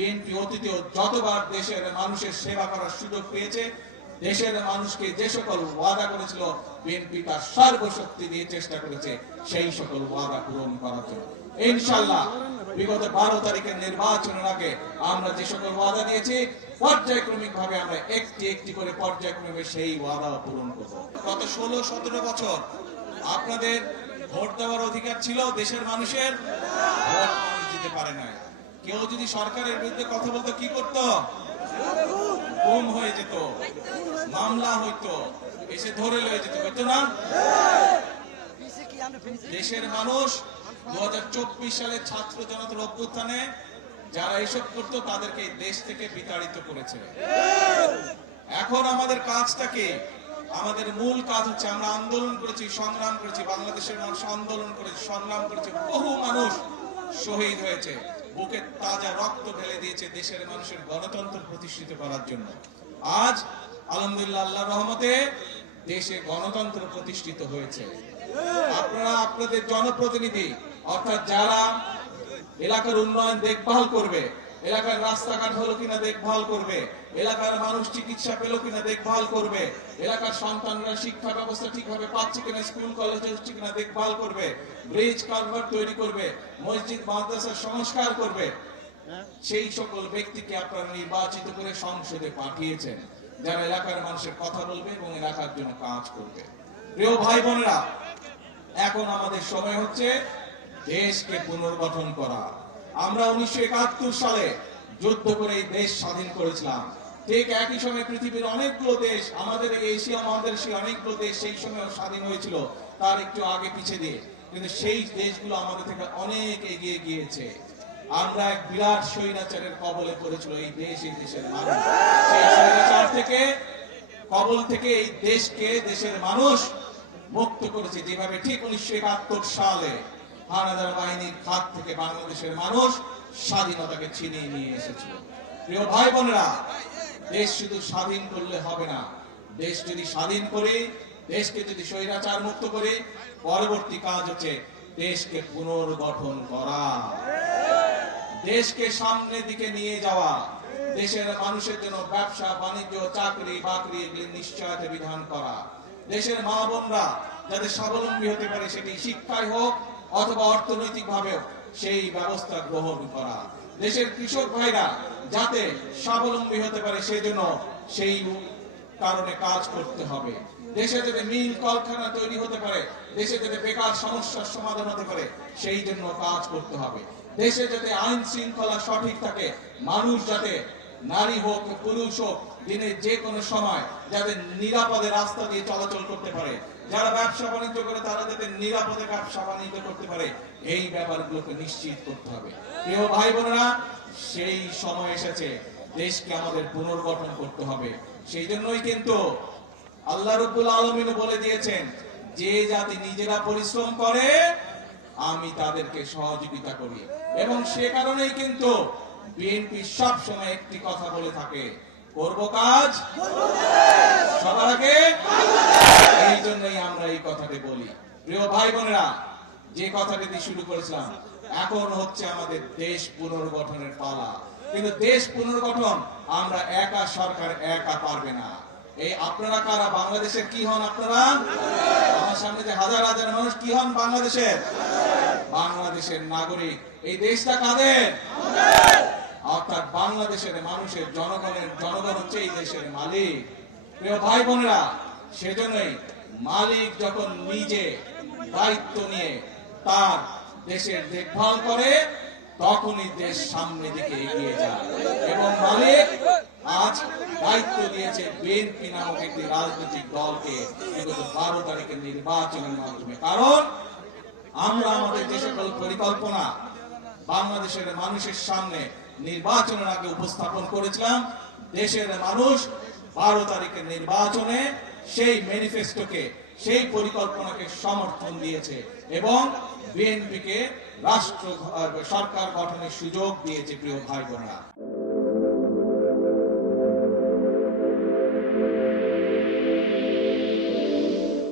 BNP অতীতেও যতবার দেশের মানুষের সেবা করার সুযোগ পেয়েছে, দেশের মানুষকে যে সকল ওয়াদা করেছিল বিএনপি তার সর্বশক্তি দিয়ে চেষ্টা করেছে সেই সকল ওয়াদা পূরণ করার জন্য। ইনশাআল্লাহ বিগত 12 তারিখের নির্বাচনের আগে আমরা যে সকল ওয়াদা দিয়েছি পর্যায়ক্রমিক ভাবে আমরা একটি একটি করে পর্যায়ক্রমে সেই ওয়াদা পূরণ করব। গত 16-17 বছর আপনাদের ভোট দেওয়ার অধিকার ছিল, দেশের মানুষের ভোট মানুষ দিতে পারে না। কেউ যদি সরকারের বিরুদ্ধে কথা বলতো কি করত? গুম হয়ে যেত, মামলা হইতো, এসে ধরে লয়ে যেত, হইতো না? দেশের মানুষ 2024 সালে ছাত্র জনতার অভ্যুত্থানে যারা এসব করতো তাদেরকে দেশ থেকে বিতাড়িত করেছে। এখন আমাদের কাজটা কি? আমাদের মূল কাজ হচ্ছে আমরা আন্দোলন করেছি, সংগ্রাম করেছি, বাংলাদেশের মানুষ আন্দোলন করেছে, সংগ্রাম করেছে, বহু মানুষ শহীদ হয়েছে, বুকে তাজা রক্ত ঢেলে দিয়েছে দেশের মানুষের গণতন্ত্র প্রতিষ্ঠিত করার জন্য। আজ আলহামদুলিল্লাহ আল্লাহর রহমতে দেশে গণতন্ত্র প্রতিষ্ঠিত হয়েছে। আপনারা আপনাদের জনপ্রতিনিধি অর্থাৎ যারা এলাকার উন্নয়ন দেখভাল করবে, এলাকার রাস্তাঘাট হলো কিনা দেখভাল করবে, এলাকার মানুষ চিকিৎসা পেল কিনা দেখভাল করবে, এলাকার সন্তানরা শিক্ষা ব্যবস্থা ঠিকভাবে পাচ্ছে কিনা, স্কুল কলেজ হচ্ছে কিনা দেখভাল করবে, ব্রিজ কালভার্ট তৈরি করবে, মসজিদ মাদ্রাসা সংস্কার করবে, সেই সকল ব্যক্তিকে আপনারা নির্বাচিত করে সংসদে পাঠিয়েছেন, যারা এলাকার মানুষের কথা বলবে এবং এলাকার জন্য কাজ করবে। প্রিয় ভাই বোনেরা, এখন আমাদের সময় হচ্ছে দেশকে পুনর্গঠন করা। আমরা 1971 সালে যুদ্ধ করে এই দেশ স্বাধীন করেছিলাম। ঠিক একই সময় পৃথিবীর অনেকগুলো দেশ, আমাদের এশিয়া মহাদেশের অনেকগুলো দেশ সেই সময় স্বাধীন হয়েছিল, তার একটু আগে পিছিয়ে দিয়ে, কিন্তু সেই দেশগুলো আমাদের থেকে অনেক এগিয়ে গিয়েছে। আমরা এক বিরাট স্বৈরাচারের কবলে পড়েছিল এই দেশ, এই দেশের মানুষ। সেই স্বৈরাচার থেকে কবল থেকে এই দেশকে, দেশের মানুষ মুক্ত করেছে, যেভাবে ঠিক 1971 সালে হানাদার বাহিনীর হাত থেকে বাংলাদেশের মানুষ স্বাধীনতাকে ছিনিয়ে নিয়ে এসেছিল। প্রিয় ভাই বোনেরা, দেশ শুধু স্বাধীন করলে হবে না, দেশ যদি স্বাধীন করে, দেশকে যদি স্বৈরাচার মুক্ত করে, পরবর্তী কাজ হচ্ছে দেশকে পুনর্গঠন করা, দেশকে সামনের দিকে নিয়ে যাওয়া, দেশের মানুষের জন্য ব্যবসা বাণিজ্য চাকরি বাকরি এগুলি নিশ্চয়তা বিধান করা, দেশের মা বোনরা যাতে স্বাবলম্বী হতে পারে সেটি শিক্ষায় হোক অথবা অর্থনৈতিক ভাবেও সেই ব্যবস্থা গ্রহণ করা, দেশের কৃষক ভাইরা যাতে স্বাবলম্বী হতে পারে সেজন্য সেই কারণে কাজ করতে হবে, দেশে যাতে মিল কলকারখানা তৈরি হতে পারে, দেশে যাতে বেকার সমস্যার সমাধান হতে পারে সেই জন্য কাজ করতে হবে, দেশে যাতে আইন শৃঙ্খলা সঠিক থাকে, মানুষ যাতে নারী হোক পুরুষ হোক দিনের যে কোনো সময় যাতে নিরাপদে রাস্তা দিয়ে চলাচল করতে পারে, যারা ব্যবসা বাণিজ্য করে তারা যাতে নিরাপদে ব্যবসা বাণিজ্য করতে পারে, এই ব্যাপারগুলোকে নিশ্চিত করতে হবে। প্রিয় ভাই বোনেরা, সেই সময় এসেছে, দেশকে আমাদের পুনর্গঠন করতে হবে। সেই জন্যই কিন্তু আল্লাহ রাব্বুল আলামিন বলে দিয়েছেন, যে জাতি নিজেরা পরিশ্রম করে আমি তাদেরকে সহযোগিতা করি, এবং সে কারণেই কিন্তু বিএনপি সব সময় একটি কথা বলে থাকে, করব কাজ সবার আগে। এই জন্যই আমরা এই কথাটি বলি। প্রিয় ভাই বোনেরা, যে কথাটি দিয়ে শুরু করেছিলাম, এখন হচ্ছে আমাদের দেশ পুনর্গঠনের পালা। কিন্তু দেশ পুনর্গঠন আমরা একা, সরকার একা পারবে না। এই আপনারা কারা? বাংলাদেশের কি হন আপনারা? আমার সামনে যে হাজার হাজার মানুষ কি হন? বাংলাদেশের, বাংলাদেশের নাগরিক। এই দেশটা কাদের? অর্থাৎ বাংলাদেশের মানুষের, জনগণ হচ্ছে এই দেশের মালিক। প্রিয় ভাই বোনেরা, সেজন্যই মালিক যখন নিজে দায়িত্ব নিয়ে তার দেশের দেখভাল করে তখনই দেশ সামনের দিকে এগিয়ে যায়। এবং মালিক আজ দায়িত্ব দিয়েছে বিএনপি নামক একটি রাজনৈতিক দলকে বিগত 12 তারিখের নির্বাচনের মাধ্যমে। কারণ আমরা আমাদের যে সকল পরিকল্পনা বাংলাদেশের মানুষের সামনে নির্বাচনের আগে উপস্থাপন করেছিলাম, দেশের মানুষ 12 তারিখের নির্বাচনে সেই ম্যানিফেস্টোকে, সেই পরিকল্পনাকে সমর্থন দিয়েছে এবং বিএনপিকে সরকার গঠনের সুযোগ দিয়েছে। প্রিয় ভাই বোনেরা,